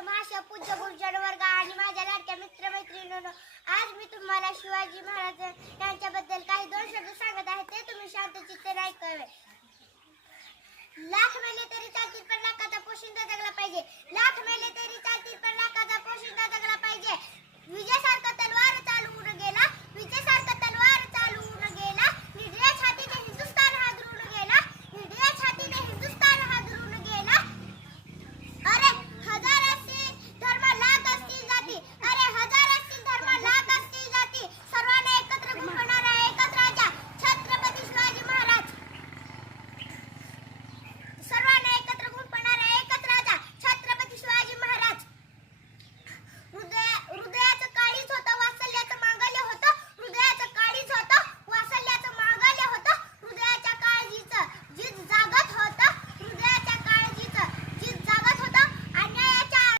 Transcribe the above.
महाशय पूज्य गुरुजन वर्ग आणि माझ्या लाडक्या मित्रमैत्रिणींनो, आज मी तुम्हाला शिवाजी महाराज यांच्याबद्दल काही 2 शब्द सांगत आहे, ते तुम्ही शांतचित्ताने ऐकावे. लाख मेले तरी चालतील पण लाखाचा पोशिंदा जगला पाहिजे. लाख मेले